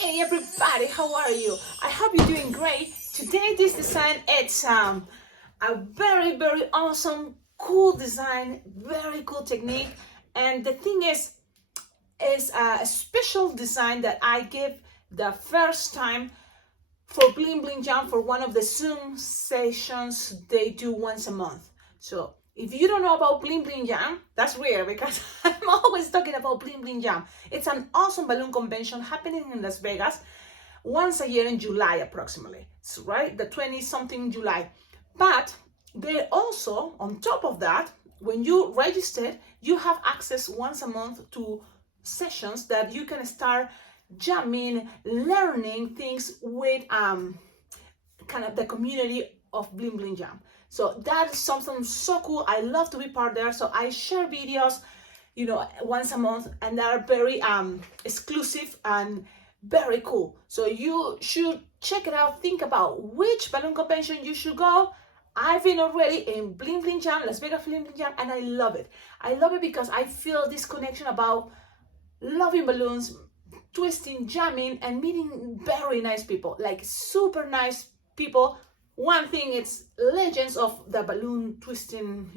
Hey everybody, how are you? I hope you're doing great. Today this design, it's a very awesome, cool design, very cool technique. And the thing is a special design that I give the first time for Bling Bling Jam for one of the Zoom sessions they do once a month. So if you don't know about Bling Bling Jam, that's weird because I'm always talking about Bling Bling Jam. It's an awesome balloon convention happening in Las Vegas once a year in July approximately. It's right, the 20-something July. But they also, on top of that, when you register, you have access once a month to sessions that you can start jamming, learning things with kind of the community of Bling Bling Jam. So that is something so cool. I love to be part there. So I share videos, once a month, and they are very exclusive and very cool. So you should check it out. Think about which balloon convention you should go. I've been already in Bling Bling Jam, Las Vegas Bling Bling Jam, and I love it. I love it because I feel this connection about loving balloons, twisting, jamming, and meeting very nice people, like super nice people. One thing, it's legends of the balloon twisting,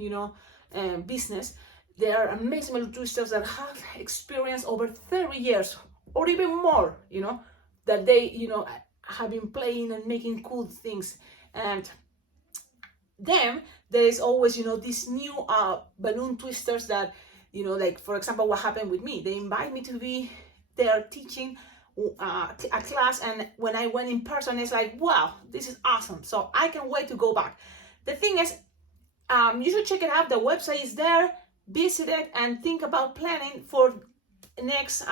business. They are amazing balloon twisters that have experience over 30 years or even more, that they, have been playing and making cool things. And then there is always, these new balloon twisters that, like for example, what happened with me. They invite me to be there teaching a class, and when I went in person, it's like, wow, this is awesome. So I can't wait to go back. The thing is, you should check it out. The website is there. Visit it and think about planning for next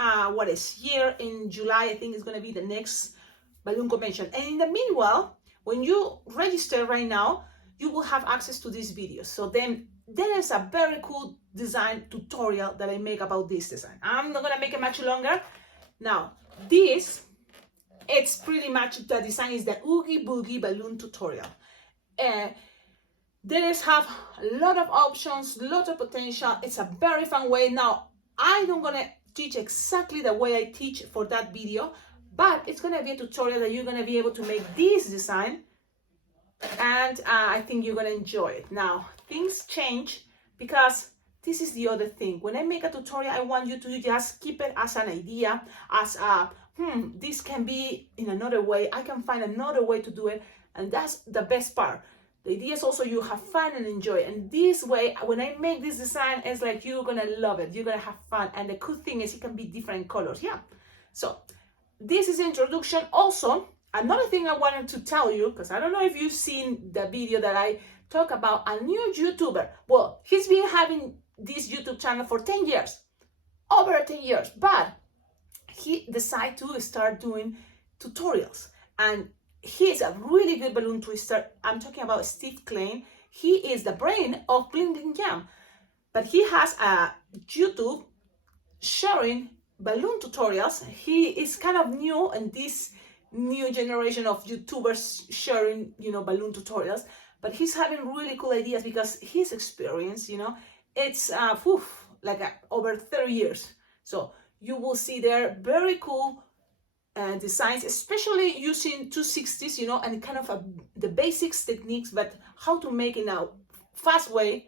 year in July. I think it's going to be the next balloon convention. And in the meanwhile, when you register right now, you will have access to these videos. So then there is a very cool design tutorial that I make about this design. I'm not going to make it much longer. Now, this, it's pretty much, the design is the Oogie Boogie balloon tutorial. There have a lot of options, a lot of potential. It's a very fun way. Now, I don't gonna teach exactly the way I teach for that video, but it's gonna be a tutorial that you're gonna be able to make this design, and I think you're gonna enjoy it. Now, things change because this is the other thing. When I make a tutorial, I want you to just keep it as an idea, as this can be in another way. I can find another way to do it, and that's the best part. The idea is also you have fun and enjoy it. And this way, when I make this design, it's like you're gonna love it. You're gonna have fun. And the cool thing is it can be different colors. Yeah. So this is introduction. Also, another thing I wanted to tell you, because I don't know if you've seen the video that I talk about a new YouTuber. Well, he's been having this YouTube channel for 10 years, over 10 years, but he decided to start doing tutorials, and he's a really good balloon twister. I'm talking about Klein. He is the brain of Bling Bling Jam, but he has a YouTube sharing balloon tutorials. He is kind of new in this new generation of YouTubers sharing, balloon tutorials, but he's having really cool ideas because his experience, it's over 30 years. So you will see there very cool designs, especially using 260s, and kind of the basics techniques, but how to make in a fast way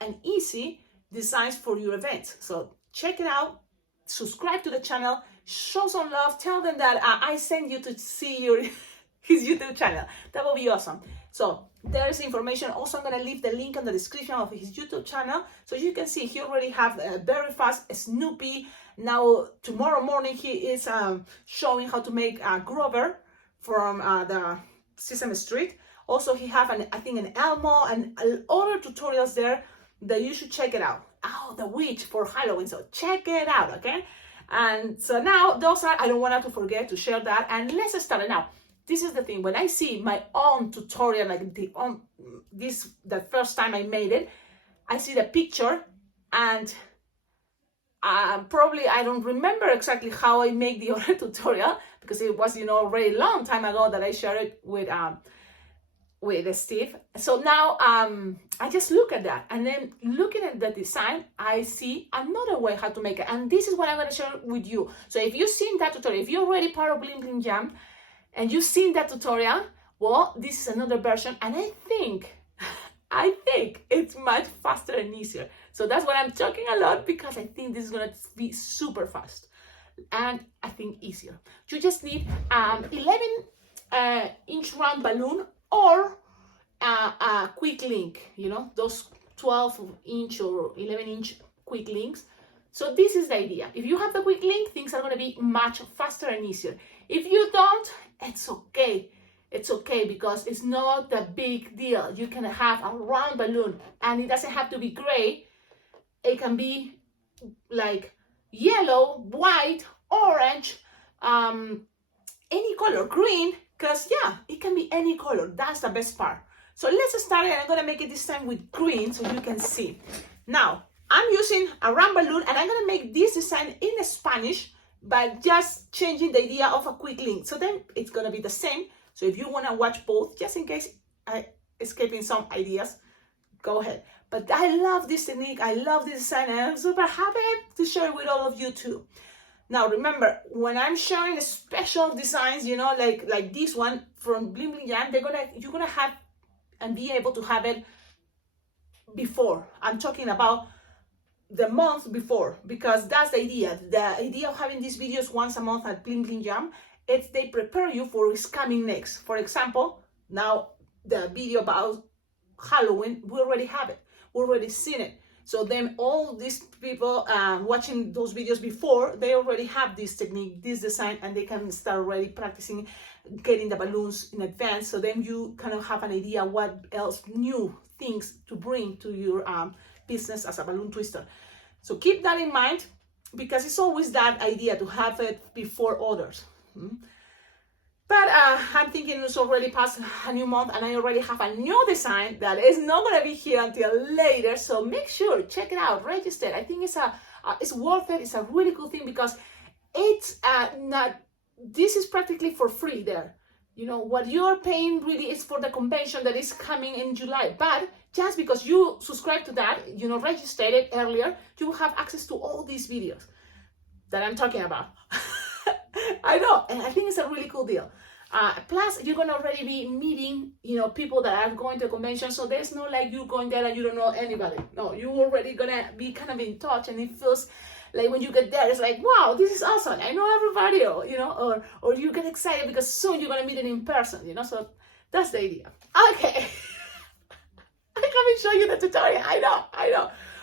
and easy designs for your events. So check it out, subscribe to the channel, show some love, tell them that I sent you to see his YouTube channel. That will be awesome. So there's information. Also, I'm going to leave the link in the description of his YouTube channel. So you can see he already have a very fast Snoopy. Now, tomorrow morning, he is showing how to make a Grover from the Sesame Street. Also, he have, an Elmo and other tutorials there that you should check it out. Oh, the witch for Halloween. So check it out, okay? And so now, I don't want to forget to share that. And let's start it now. This is the thing. When I see my own tutorial, like the first time I made it, I see the picture, and probably I don't remember exactly how I make the other tutorial because it was, already a long time ago that I shared it with with Steve. So now I just look at that, and then looking at the design, I see another way how to make it, and this is what I'm going to share with you. So if you've seen that tutorial, if you're already part of Bling Bling Jam and you've seen that tutorial, well, this is another version, and I think it's much faster and easier. So that's why I'm talking a lot, because I think this is going to be super fast and I think easier. You just need 11-inch round balloon, or a quick link, you know, those 12-inch or 11-inch quick links. So this is the idea. If you have the quick link, things are going to be much faster and easier. If you don't, it's okay. It's okay, because it's not a big deal. You can have a round balloon, and it doesn't have to be gray. It can be like yellow, white, orange, any color, green, because yeah, it can be any color. That's the best part. So let's start, and I'm going to make it this time with green so you can see. Now, I'm using a round balloon, and I'm going to make this design in Spanish, but just changing the idea of a quick link. So then it's going to be the same. So if you want to watch both, just in case I escaping some ideas, go ahead. But I love this technique, I love this design, and I'm super happy to share it with all of you too. Now remember, when I'm sharing special designs, you know, like this one from Bling Bling Jam, you're gonna have and be able to have it before. I'm talking about the month before, because that's the idea. The idea of having these videos once a month at Bling Bling Jam, it's they prepare you for what's coming next. For example, now the video about Halloween, we already have it. We already seen it. So then all these people watching those videos before, they already have this technique, this design, and they can start already practicing getting the balloons in advance. So then you kind of have an idea what else new things to bring to your business as a balloon twister. So keep that in mind, because it's always that idea to have it before others. But I'm thinking it's already past a new month, and I already have a new design that is not going to be here until later. So make sure, check it out, register. I think it's worth it. It's a really cool thing, because it's this is practically for free there. You know, what you're paying really is for the convention that is coming in July. But just because you subscribe to that, you know, registered it earlier, you will have access to all these videos that I'm talking about. I know, and I think it's a really cool deal. Plus, you're gonna already be meeting, you know, people that are going to a convention. So there's no like you going there and you don't know anybody. No, you're already gonna be kind of in touch, and it feels like when you get there, it's like, wow, this is awesome. I know everybody, or, you know, or you get excited because soon you're gonna meet them in person, you know. So that's the idea. Okay, I haven't shown you the tutorial. I know,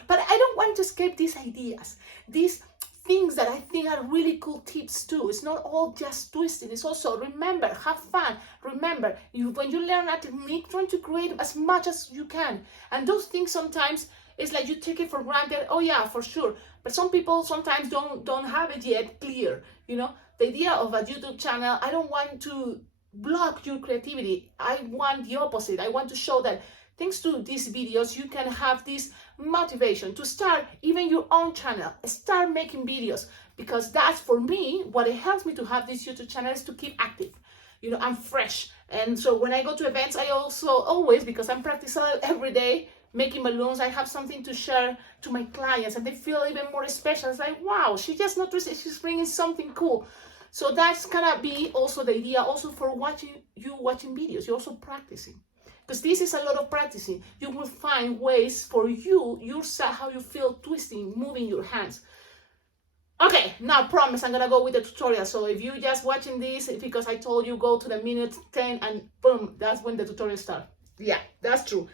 but I don't want to escape these ideas, these things that I think are really cool tips too. It's not all just twisting. It's also, remember, have fun. Remember, when you learn a technique, try to create as much as you can. And those things sometimes, it's like you take it for granted. Oh yeah, for sure. But some people sometimes don't have it yet clear. You know, the idea of a YouTube channel, I don't want to block your creativity. I want the opposite. I want to show that thanks to these videos, you can have this motivation to start even your own channel, start making videos, because that's, for me, what it helps me to have this YouTube channel is to keep active. You know, I'm fresh. And so when I go to events, I also always, because I'm practicing every day, making balloons, I have something to share to my clients, and they feel even more special. It's like, wow, she just not twisted, she's bringing something cool. So that's gonna be also the idea also for watching videos. You're also practicing. Because this is a lot of practicing. You will find ways for yourself, how you feel twisting, moving your hands. Okay, now I promise I'm gonna go with the tutorial. So if you're just watching this, because I told you go to the minute 10 and boom, that's when the tutorial starts. Yeah, that's true.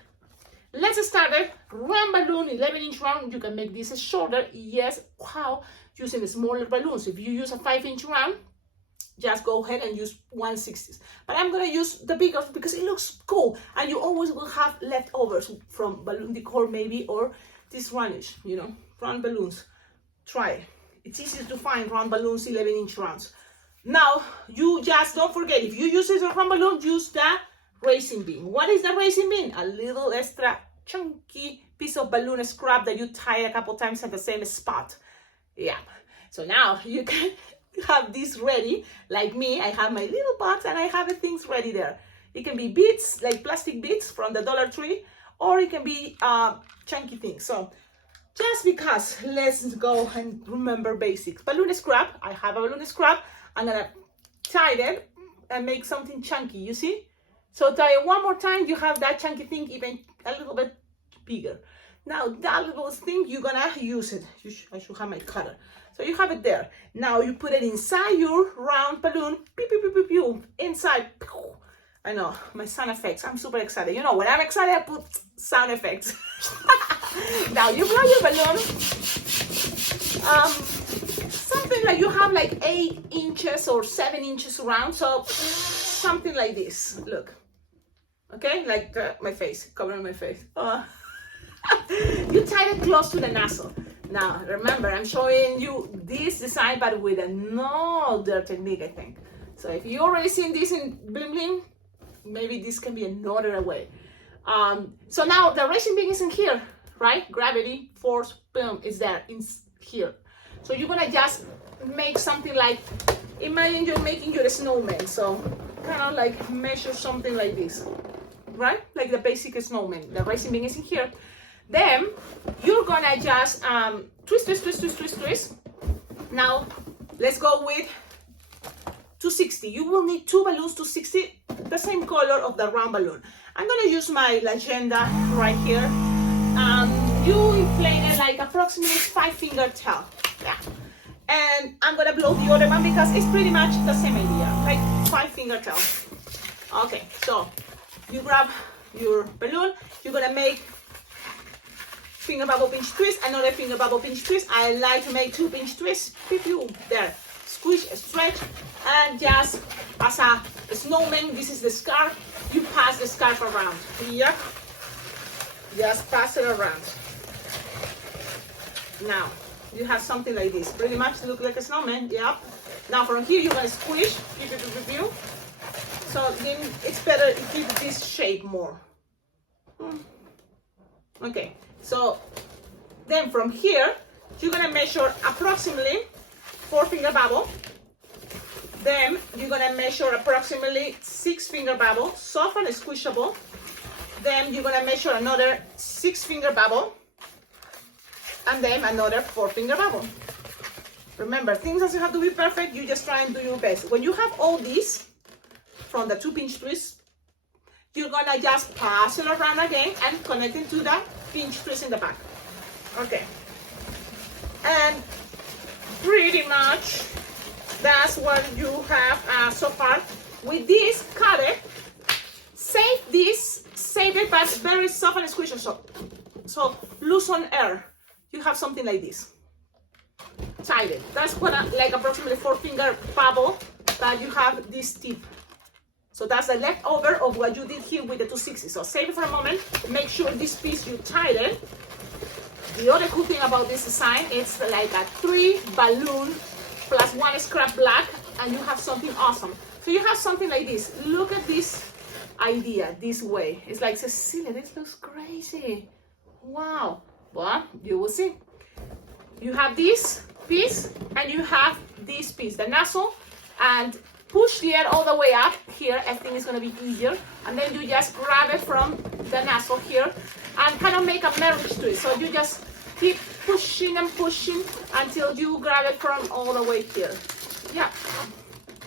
Let's start it. Round balloon, 11-inch round. You can make this shorter. Yes, how? Using smaller balloons. If you use a 5-inch round, just go ahead and use 1/60. But I'm gonna use the bigger because it looks cool, and you always will have leftovers from balloon decor maybe, or this roundish, you know, round balloons. Try it. It's easy to find round balloons, 11-inch rounds. Now, you just don't forget, if you use this round balloon, use the racing bean. What is the racing bean? A little extra chunky piece of balloon scrap that you tie a couple times at the same spot. Yeah. So now you can have this ready, like me. I have my little box and I have the things ready there. It can be beads, like plastic beads from the Dollar Tree, or it can be chunky things. So just because, let's go and remember basics. Balloon scrap, I have a balloon scrap. I'm gonna tie it and make something chunky, you see? So tie it one more time, you have that chunky thing even a little bit bigger. Now that little thing, you're gonna use it. I should have my cutter. So you have it there. Now you put it inside your round balloon, pew, pew, pew, pew, pew, inside. Pew. I know, my sound effects, I'm super excited. You know, when I'm excited, I put sound effects. Now you blow your balloon. Something like you have like 8 inches or 7 inches around. So something like this, look. Okay, like my face, covering my face. You tie it close to the nozzle. Now, remember, I'm showing you this design, but with another technique, I think. So if you already seen this in Bling Bling, maybe this can be another way. So now the racing beam is in here, right? Gravity, force, boom, is there in here. So you're gonna just make something like, imagine you're making your snowman. So kind of like measure something like this, right? Like the basic snowman. The racing beam is in here. Then you're gonna just twist, twist, twist, twist, twist, twist. Now let's go with 260. You will need 2 balloons, 260, the same color of the round balloon. I'm gonna use my legenda right here. You inflate it like approximately 5-finger tail. Yeah. And I'm gonna blow the other one because it's pretty much the same idea, like 5-finger tail. Okay, so you grab your balloon, you're gonna make finger bubble pinch twist, another finger bubble pinch twist. I like to make 2 pinch twists. There, squish, stretch, and just as a snowman, this is the scarf. You pass the scarf around. Yep. Just pass it around. Now you have something like this. Pretty much look like a snowman. Yep. Now from here you're gonna squish. So then it's better if you give this shape more. Okay. So then from here, you're gonna measure approximately 4-finger bubble. Then you're gonna measure approximately 6-finger bubble, soft and squishable. Then you're gonna measure another 6-finger bubble. And then another 4-finger bubble. Remember, things doesn't have to be perfect, you just try and do your best. When you have all these from the 2 pinch twists, you're gonna just pass it around again and connect it to the pinch twist in the back. Okay. And pretty much that's what you have so far. With this, cut it. Save it, but very soft and squishy. So loose on air. You have something like this. Tie it. That's what like approximately 4-finger bubble, but you have this tip. So that's the leftover of what you did here with the 260. So save it for a moment. Make sure this piece you tied it. The other cool thing about this design is like a 3 balloon plus 1 scrap black, and you have something awesome. So you have something like this. Look at this idea this way. It's like, Cecilia, this looks crazy. Wow. Well, you will see. You have this piece and you have this piece, the nozzle, and push the air all the way up here. I think it's going to be easier. And then you just grab it from the nozzle here and kind of make a marriage to it. So you just keep pushing and pushing until you grab it from all the way here. Yeah.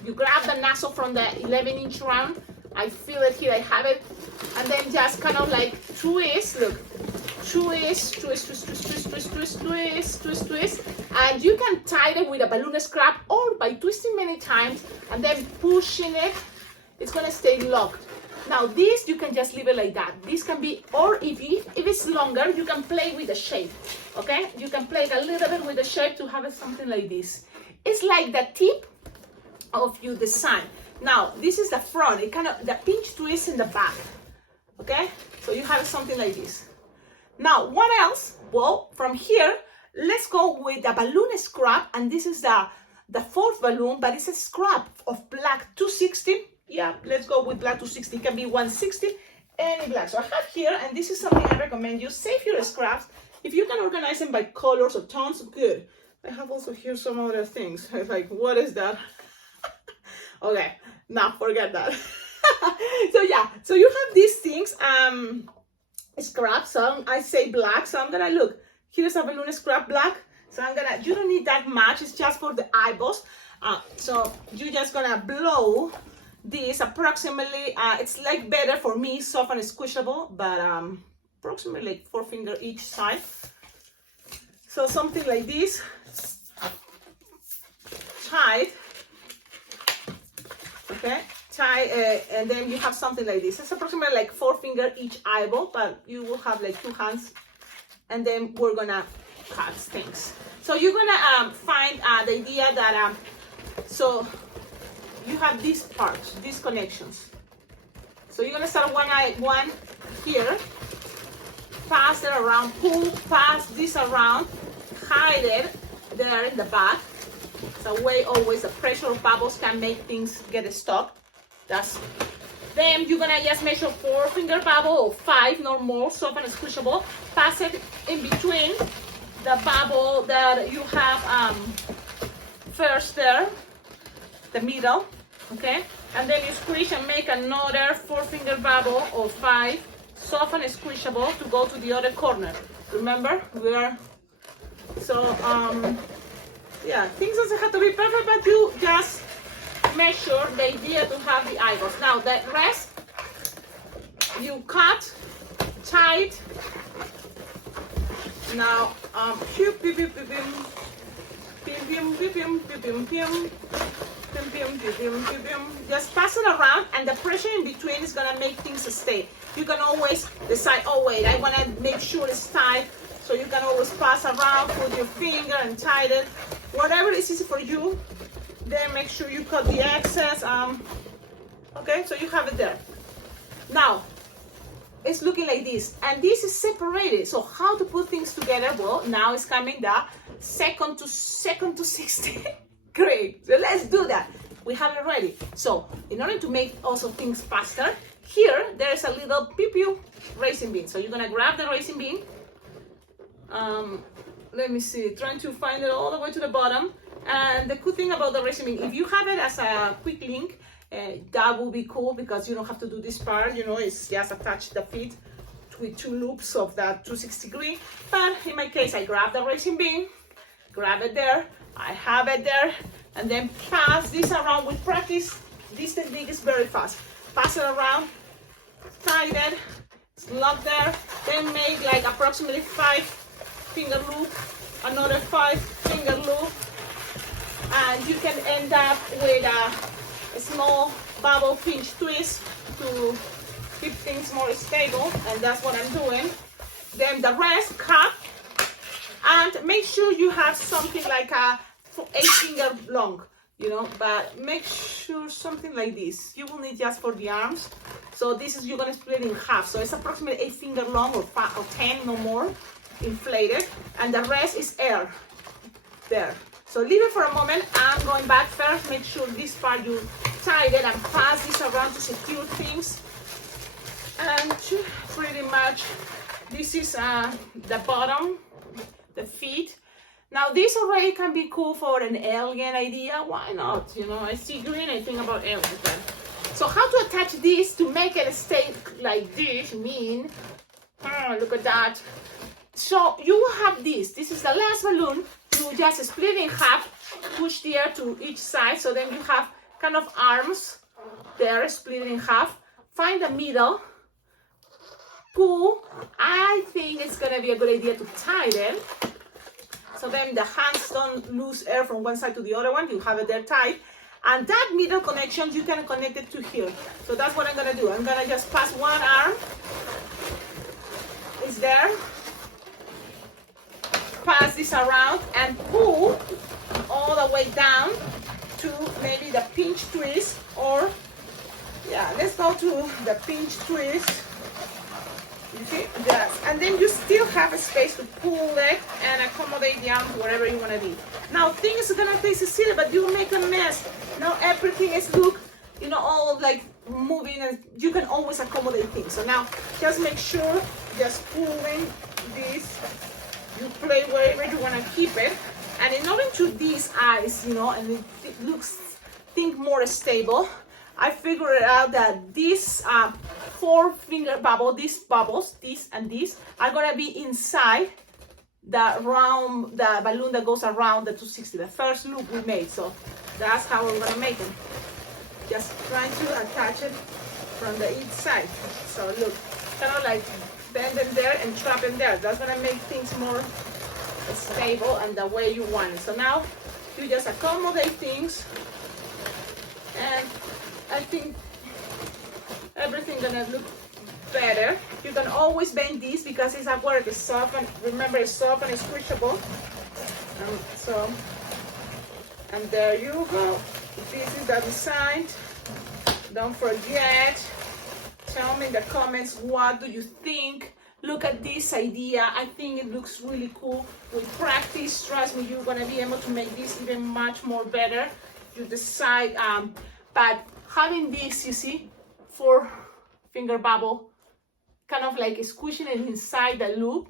You grab the nozzle from the 11-inch round. I feel it here, I have it. And then just kind of like twist, look. Twist, twist, twist, twist, twist, twist, twist, twist, twist, twist. And you can tie it with a balloon scrap or by twisting many times and then pushing it, it's gonna stay locked. Now this, you can just leave it like that. This can be, or if it's longer, you can play with the shape, okay? You can play a little bit with the shape to have it something like this. It's like the tip of your design. Now, this is the front, it kind of, the pinch twist in the back, okay? So you have something like this. Now, what else? Well, from here, let's go with the balloon scrap, and this is the 4th balloon, but it's a scrap of black 260. Yeah, let's go with black 260. It can be 160, any black. So I have here, and this is something I recommend you. Save your scraps. If you can organize them by colors or tones, good. I have also here some other things. It's like, what is that? Okay, now forget that. So yeah, so you have these things, scrap, so I say black, so I'm gonna look, here's a balloon scrap black, so I'm gonna, you don't need that much, it's just for the eyeballs. So you're just gonna blow this approximately, it's like better for me, soft and squishable, but approximately like 4 fingers each side. So something like this, tight, okay, tie, and then you have something like this. It's approximately like 4 fingers each eyeball, but you will have like 2 hands, and then we're gonna cut things. So you're gonna find the idea that so you have these parts, these connections. So you're gonna start one here, pass it around, pull, pass this around, hide it there in the back. So way always the pressure of bubbles can make things get stuck. Then you're gonna just measure 4 finger bubble or 5, no more, soft and squishable. Pass it in between the bubble that you have first there, the middle, okay? And then you squish and make another 4 finger bubble or 5, soft and squishable to go to the other corner. Remember, we are, so yeah, things doesn't have to be perfect, but you just measure the idea to have the eyeballs. Now the rest, you cut tight. Now, just pass it around, and the pressure in between is gonna make things stay. You can always decide, oh wait, I wanna make sure it's tight, so you can always pass around, put your finger and tighten it. Whatever is easy for you. Then make sure you cut the excess. Okay, so you have it there. Now, it's looking like this, and this is separated. So how to put things together? Well, now it's coming the second to 60. Great, so let's do that. We have it ready. So in order to make also things faster, here there's a little pew-pew racing bean. So you're gonna grab the racing bean. Let me see, trying to find it all the way to the bottom. And the cool thing about the racing bean, if you have it as a quick link, that will be cool because you don't have to do this part, you know, it's just attach the feet with 2 loops of that 260 degree. But in my case, I grab the racing bean, grab it there, I have it there, and then pass this around. With practice, this technique is very fast. Pass it around, tighten, lock there, then make like approximately 5 finger loop, another 5 finger loop, and you can end up with a small bubble pinch twist to keep things more stable, and that's what I'm doing. Then the rest cut, and make sure you have something like a 8 finger long, you know, but make sure something like this. You will need just for the arms. So this is, you're gonna split it in half. So it's approximately 8 finger long or 5 or 10, no more, inflated, and the rest is air there. So leave it for a moment. I'm going back first. Make sure this part you tie it and pass this around to secure things. And pretty much this is the bottom, the feet. Now this already can be cool for an alien idea. Why not? You know, I see green, I think about aliens then. So how to attach this to make it stay like this? Look at that. So you will have this. This is the last balloon. You just split in half, push the air to each side, so then you have kind of arms there, split in half. Find the middle, pull. I think it's gonna be a good idea to tie them, so then the hands don't lose air from one side to the other one. You have it there tight, and that middle connection you can connect it to here. So that's what I'm gonna do. I'm gonna just pass one arm. It's there. Pass this around and pull all the way down to maybe the pinch twist, or yeah, let's go to the pinch twist. You see, yes, and then you still have a space to pull it and accommodate the arms wherever you want to be. Now things are gonna take Cecilia, but you make a mess. Now everything is look, you know, all like moving, and you can always accommodate things. So now just make sure, just pulling this. You play wherever you want to keep it, and in order to these eyes, you know, and it looks, think more stable, I figured out that these 4-finger bubble, these bubbles, this and this, are gonna be inside the round, the balloon that goes around the 260, the first loop we made. So that's how we're gonna make it. Just trying to attach it from the each side. So look, kind of like bend them there and trap them there. That's gonna make things more stable and the way you want it. So now you just accommodate things, and I think everything gonna look better. You can always bend this because it's at work. It's soft, and remember, it's soft and it's squishable. And there you go. This is the design. Don't forget, tell me in the comments, what do you think? Look at this idea. I think it looks really cool. With practice, trust me, you're gonna be able to make this even much more better. You decide, but having this, you see, 4-finger bubble, kind of like squishing it inside the loop,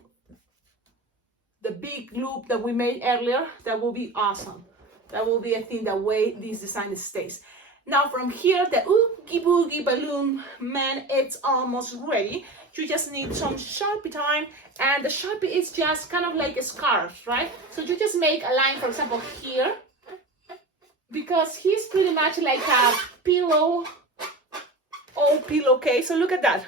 the big loop that we made earlier, that will be awesome. That will be, I think, the way this design stays. Now from here, the Oogie Boogie balloon man, it's almost ready. You just need some Sharpie time, and the Sharpie is just kind of like a scarf, right? So you just make a line, for example, here, because he's pretty much like a pillow, old pillowcase. So look at that.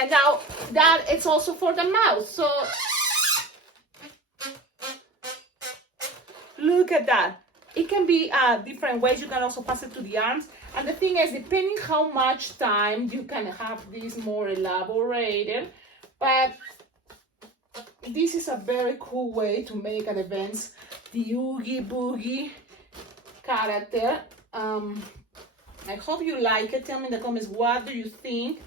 And now that it's also for the mouth. So look at that. It can be different ways. You can also pass it to the arms. And the thing is, depending how much time, you can have this more elaborated. But this is a very cool way to make an event. The Oogie Boogie character. I hope you like it. Tell me in the comments, what do you think?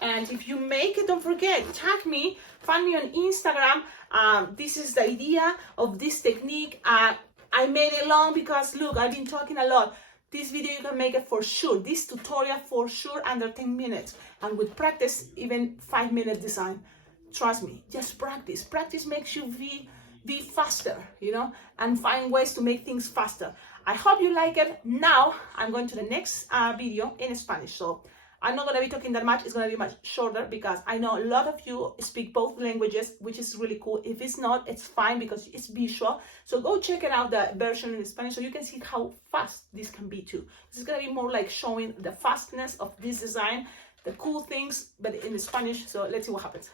And if you make it, don't forget, tag me, find me on Instagram. This is the idea of this technique. I made it long because look, I've been talking a lot. This video, you can make it for sure. This tutorial for sure under 10 minutes. And with practice, even 5-minute design. Trust me, just practice. Practice makes you be faster, you know, and find ways to make things faster. I hope you like it. Now, I'm going to the next video in Spanish. So I'm not going to be talking that much. It's going to be much shorter because I know a lot of you speak both languages, which is really cool. If it's not, it's fine because it's visual. So go check it out, the version in Spanish, so you can see how fast this can be too. This is going to be more like showing the fastness of this design, the cool things, but in Spanish. So let's see what happens.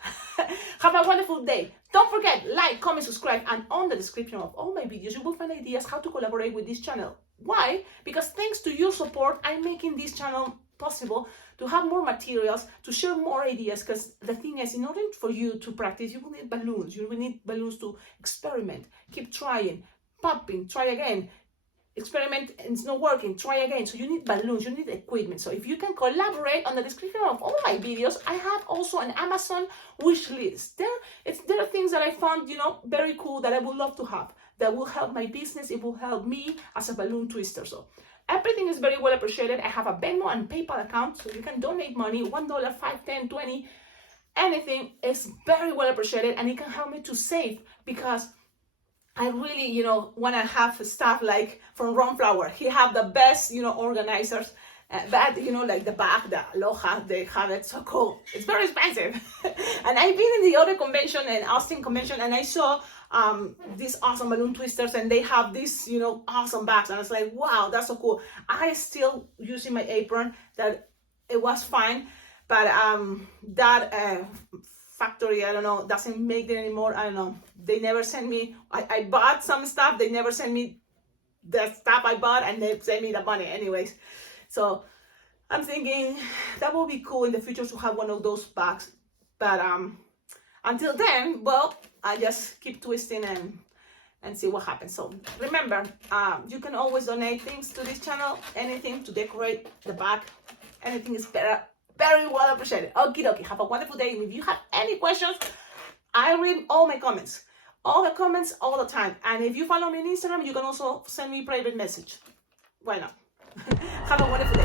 Have a wonderful day. Don't forget, like, comment, subscribe, and on the description of all my videos, you will find ideas how to collaborate with this channel. Why? Because thanks to your support, I'm making this channel possible to have more materials, to share more ideas, because the thing is, in order for you to practice, you will need balloons. You will need balloons to experiment, keep trying, popping, try again, experiment and it's not working, try again. So you need balloons, you need equipment. So if you can collaborate, on the description of all my videos, I have also an Amazon wish list. There are things that I found, you know, very cool that I would love to have, that will help my business. It will help me as a balloon twister. So everything is very well appreciated. I have a Venmo and PayPal account, so you can donate money, $1, $5, $10, $20, anything is very well appreciated, and it can help me to save, because I really, you know, want to have stuff like from Ron Flower. He have the best, you know, organizers, but, you know, like the bag, the Aloha, they have it so cool. It's very expensive. And I've been in the other convention, and Austin convention, and I saw these awesome balloon twisters, and they have these, you know, awesome bags, and I was like, wow, that's so cool. I still using my apron, that it was fine, but that factory, I don't know, doesn't make it anymore. I don't know, they never sent me, I bought some stuff, they never sent me the stuff I bought, and they sent me the money anyways. So I'm thinking that would be cool in the future to have one of those bags, but until then, well, I just keep twisting and see what happens. So remember, you can always donate things to this channel, anything to decorate the back, anything is better, very well appreciated. Okie dokie, have a wonderful day. And if you have any questions, I read all my comments, all the comments, all the time. And if you follow me on Instagram, you can also send me a private message. Why not? Have a wonderful day.